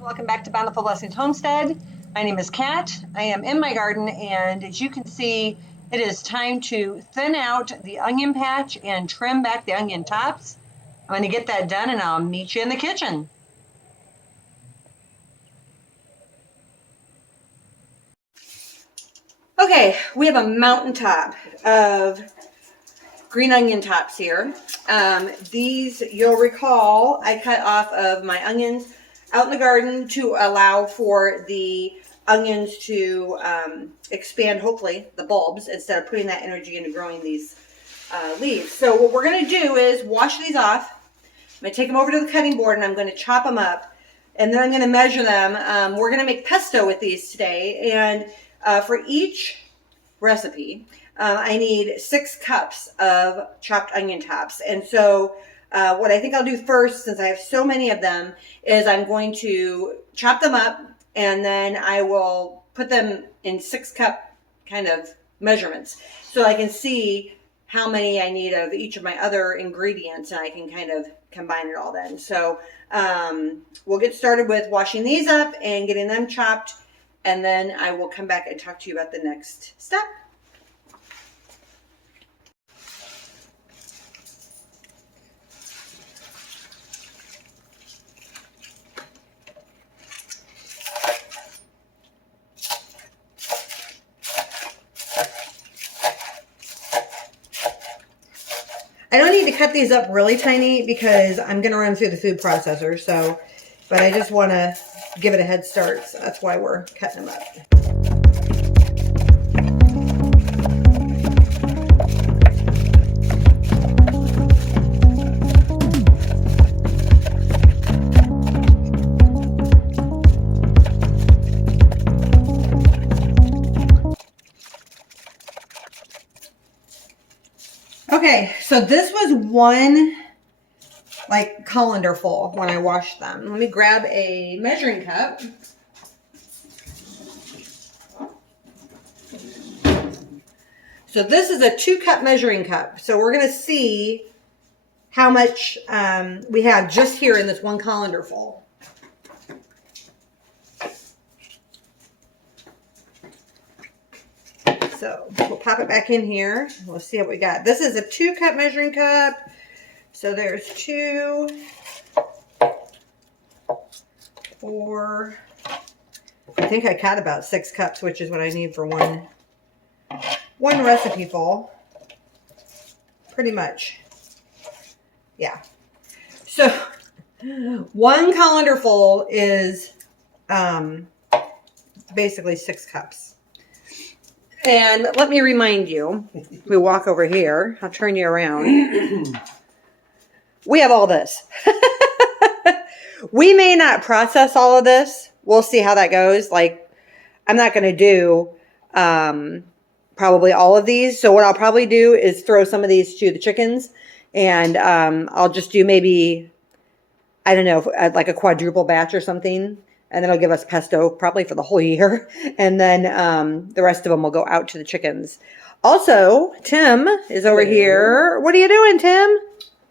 Welcome back to Bountiful Blessings Homestead. My name is Kat. I am in my garden, and as you can see, it is time to thin out the onion patch and trim back the onion tops. I'm going to get that done, and I'll meet you in the kitchen. Okay, we have a mountaintop of green onion tops here. These, you'll recall, I cut off of my onions out in the garden to allow for the onions to expand, hopefully, the bulbs, instead of putting that energy into growing these leaves. So what we're going to do is wash these off. I'm going to take them over to the cutting board and I'm going to chop them up. And then I'm going to measure them. We're going to make pesto with these today. And for each recipe, I need 6 cups of chopped onion tops. And so what I think I'll do first, since I have so many of them, is I'm going to chop them up and then I will put them in 6-cup kind of measurements so I can see how many I need of each of my other ingredients and I can kind of combine it all then. So we'll get started with washing these up and getting them chopped, and then I will come back and talk to you about the next step. I don't need to cut these up really tiny because I'm going to run through the food processor. So, but I just want to give it a head start. So that's why we're cutting them up. Okay, so this was one like colander full when I washed them. Let me grab a measuring cup. So this is a 2-cup measuring cup. So we're going to see how much we have just here in this one colander full. So we'll pop it back in here. We'll see what we got. This is a 2-cup measuring cup. So there's 2, 4. I think I cut about 6 cups, which is what I need for one recipe full. Pretty much. Yeah. So 1 colander full is basically 6 cups. And let me remind you, we walk over here. I'll turn you around. We have all this. We may not process all of this. We'll see how that goes. Like, I'm not going to do probably all of these. So what I'll probably do is throw some of these to the chickens. And I'll just do maybe, I don't know, like a quadruple batch or something. And then it'll give us pesto probably for the whole year. And then the rest of them will go out to the chickens. Also, Tim is over here. What are you doing, Tim?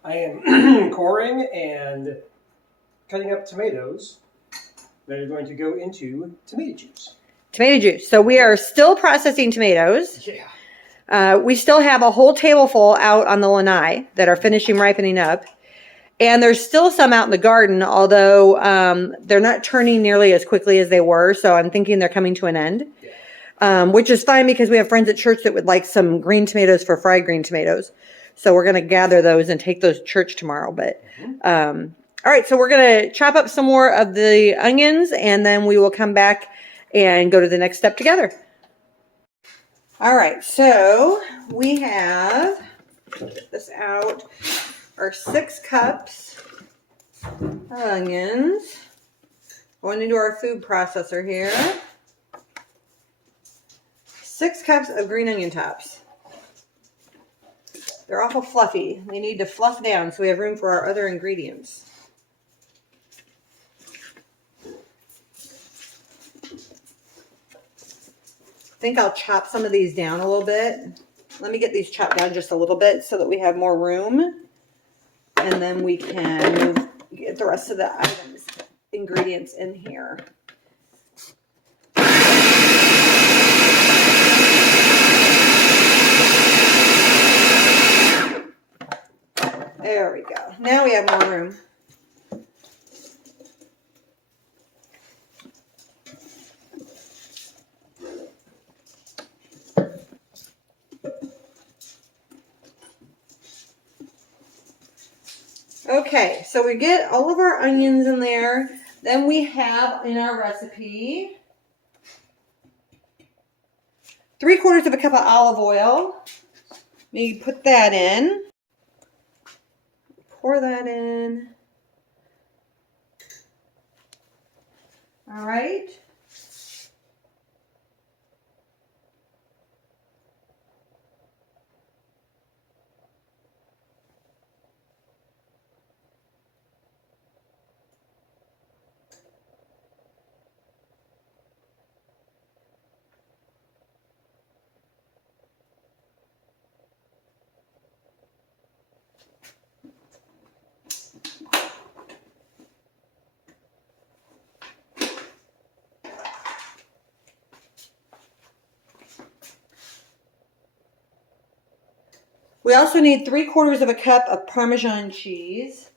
I am coring and cutting up tomatoes that are going to go into tomato juice. Tomato juice. So we are still processing tomatoes. Yeah. We still have a whole table full out on the lanai that are finishing ripening up. And there's still some out in the garden, although they're not turning nearly as quickly as they were. So I'm thinking they're coming to an end, which is fine because we have friends at church that would like some green tomatoes for fried green tomatoes. So we're going to gather those and take those to church tomorrow. But all right, so we're going to chop up some more of the onions, and then we will come back and go to the next step together. All right, so we have, get this out, our 6 cups of onions going into our food processor here. 6 cups of green onion tops. They're awful fluffy. They need to fluff down so we have room for our other ingredients. I think I'll chop some of these down a little bit. Let me get these chopped down just a little bit so that we have more room. And then we can get the rest of the items ingredients in here. There we go. Now we have more room. Okay, so we get all of our onions in there. Then we have in our recipe 3/4 of a cup of olive oil. Maybe put that in. Pour that in. All right. We also need 3/4 of a cup of Parmesan cheese.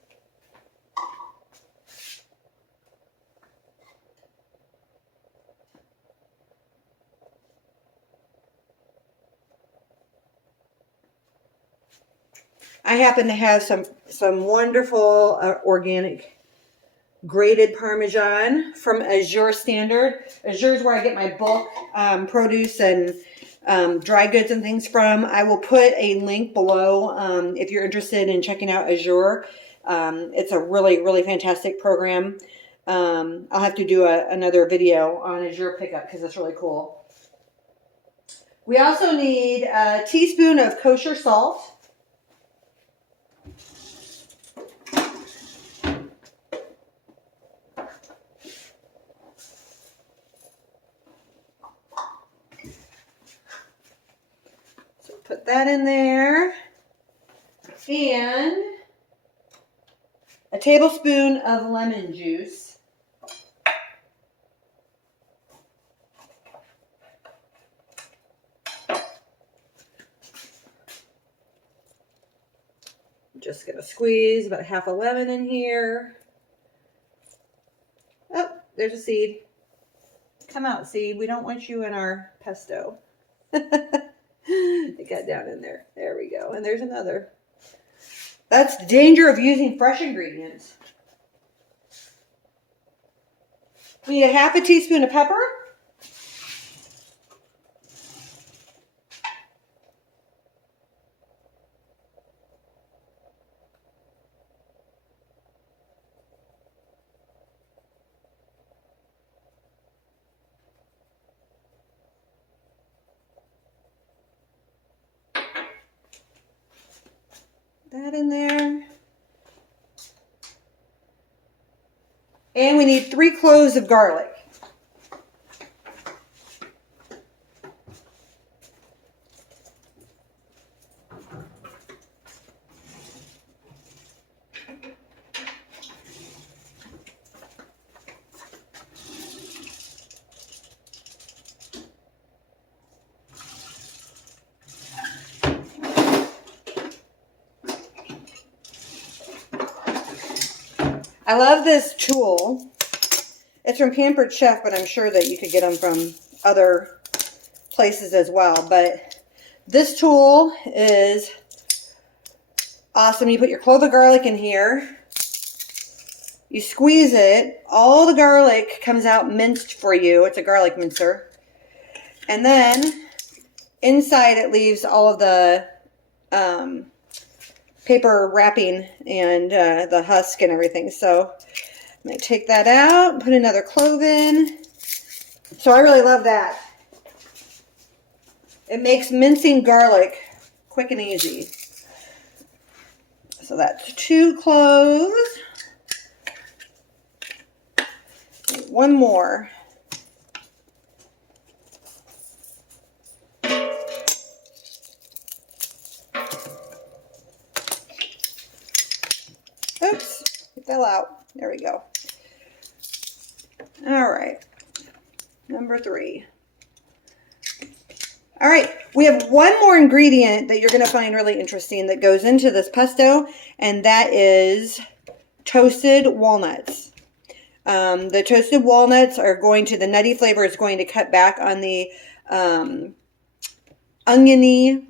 I happen to have some wonderful organic grated Parmesan from Azure Standard. Azure is where I get my bulk produce and dry goods and things from. I will put a link below if you're interested in checking out Azure. It's a really, really fantastic program. I'll have to do another video on Azure pickup because it's really cool. We also need a teaspoon of kosher salt. Put that in there. And a tablespoon of lemon juice. Just gonna squeeze about half a lemon in here. Oh, there's a seed. Come out, seed. We don't want you in our pesto. It got down in there. There we go. And there's another. That's the danger of using fresh ingredients. We need a half a teaspoon of pepper. That in there. And we need 3 cloves of garlic. I love this tool. It's from Pampered Chef, but I'm sure that you could get them from other places as well. But this tool is awesome. You put your clove of garlic in here. You squeeze it. All the garlic comes out minced for you. It's a garlic mincer. And then inside it leaves all of the paper wrapping and the husk and everything. So I'm going to take that out, put another clove in. So I really love that. It makes mincing garlic quick and easy. So that's 2 cloves. One more. Oops, it fell out. There we go. All right. Number 3. All right. We have one more ingredient that you're going to find really interesting that goes into this pesto, and that is toasted walnuts. The toasted walnuts are going to, the nutty flavor is going to cut back on the oniony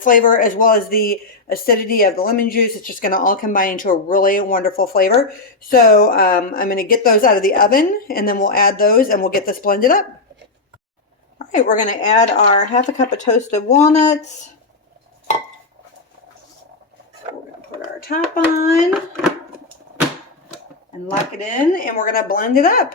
flavor, as well as the acidity of the lemon juice. It's just going to all combine into a really wonderful flavor. So I'm going to get those out of the oven, and then we'll add those and we'll get this blended up. All right, we're going to add our 1/2 cup of toasted walnuts. We're going to put our top on and lock it in, and we're going to blend it up.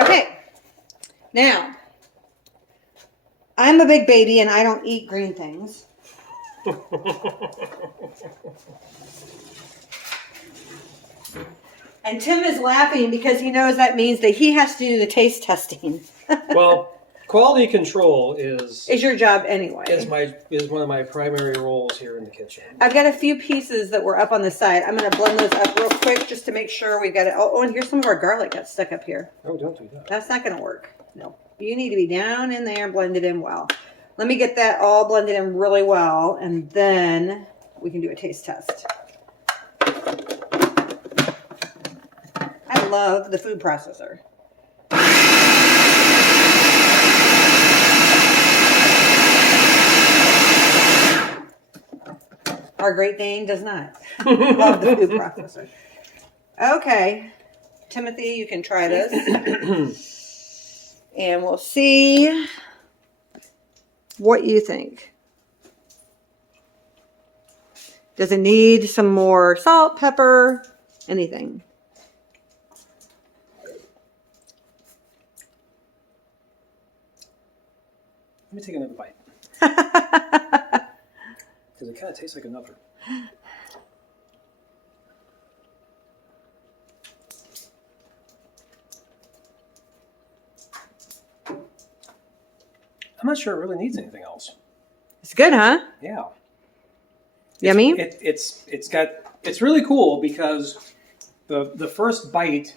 Okay, now, I'm a big baby and I don't eat green things. And Tim is laughing because he knows that means that he has to do the taste testing. Well, quality control is your job anyway. Is one of my primary roles here in the kitchen. I've got a few pieces that were up on the side. I'm going to blend those up real quick just to make sure we've got it. Oh, and here's some of our garlic got stuck up here. Oh, don't do that. That's not going to work. No. You need to be down in there and blended in well. Let me get that all blended in really well, and then we can do a taste test. I love the food processor. Our Great Dane does not love the food processor. Okay, Timothy, you can try this. And we'll see what you think. Does it need some more salt, pepper, anything? Let me take another bite. Because it kind of tastes like another. I'm not sure it really needs anything else. It's good, huh? Yeah. Yummy? It's really cool because the first bite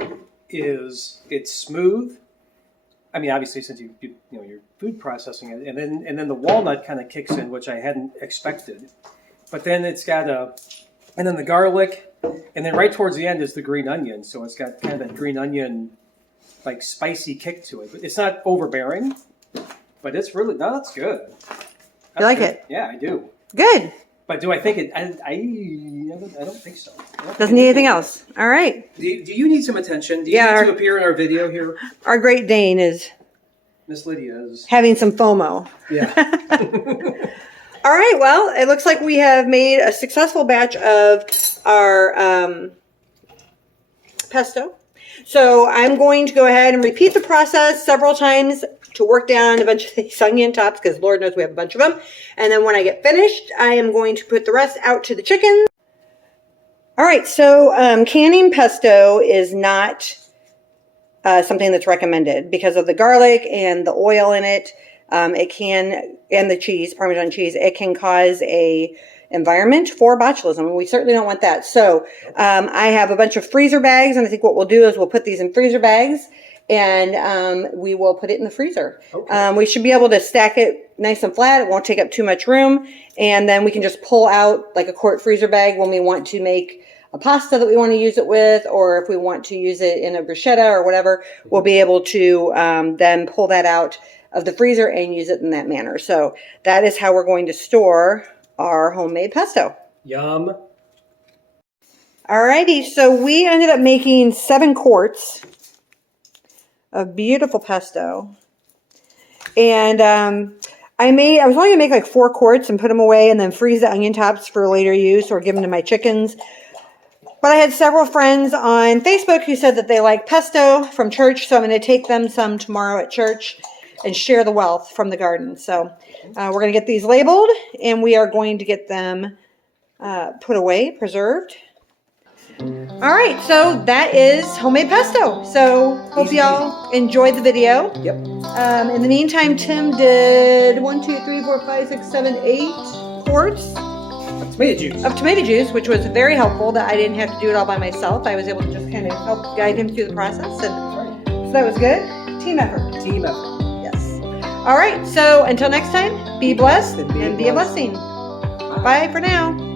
it's smooth. I mean, obviously, since you're food processing it, and then the walnut kind of kicks in, which I hadn't expected. But then it's got and then the garlic, and then right towards the end is the green onion. So it's got kind of that green onion, like spicy kick to it. But it's not overbearing. But it's really that's good. You like it? Yeah, I do. Good. But do I think it? I don't think so. Doesn't need anything else. All right. Do you need some attention? Do you need to appear in our video here? Our Great Dane is Miss Lydia is having some FOMO. Yeah. All right. Well, it looks like we have made a successful batch of our pesto. So I'm going to go ahead and repeat the process several times to work down a bunch of these onion tops, because Lord knows we have a bunch of them. And then when I get finished, I am going to put the rest out to the chickens. All right, so canning pesto is not something that's recommended because of the garlic and the oil in it. It can, and the cheese, Parmesan cheese, it can cause a environment for botulism, and we certainly don't want that. So I have a bunch of freezer bags, and I think what we'll do is we'll put these in freezer bags, and we will put it in the freezer. Okay. We should be able to stack it nice and flat. It won't take up too much room, and then we can just pull out like a quart freezer bag when we want to make a pasta that we want to use it with, or if we want to use it in a bruschetta or whatever, we'll be able to then pull that out of the freezer and use it in that manner. So that is how we're going to store our homemade pesto. Yum. Alrighty, so we ended up making 7 quarts of beautiful pesto. And I was only gonna make like 4 quarts and put them away and then freeze the onion tops for later use or give them to my chickens. But I had several friends on Facebook who said that they like pesto from church, so I'm going to take them some tomorrow at church and share the wealth from the garden. So we're going to get these labeled, and we are going to get them put away, preserved. All right, so that is homemade pesto. So hope Easy y'all enjoyed the video. Yep. In the meantime, Tim did 1, 2, 3, 4, 5, 6, 7, 8 quarts Tomato juice. of tomato juice, which was very helpful that I didn't have to do it all by myself. I was able to just kind of help guide him through the process, and so that was good. Team effort. Team effort. Yes. All right, so until next time, be blessed and be a blessing. Bye for now.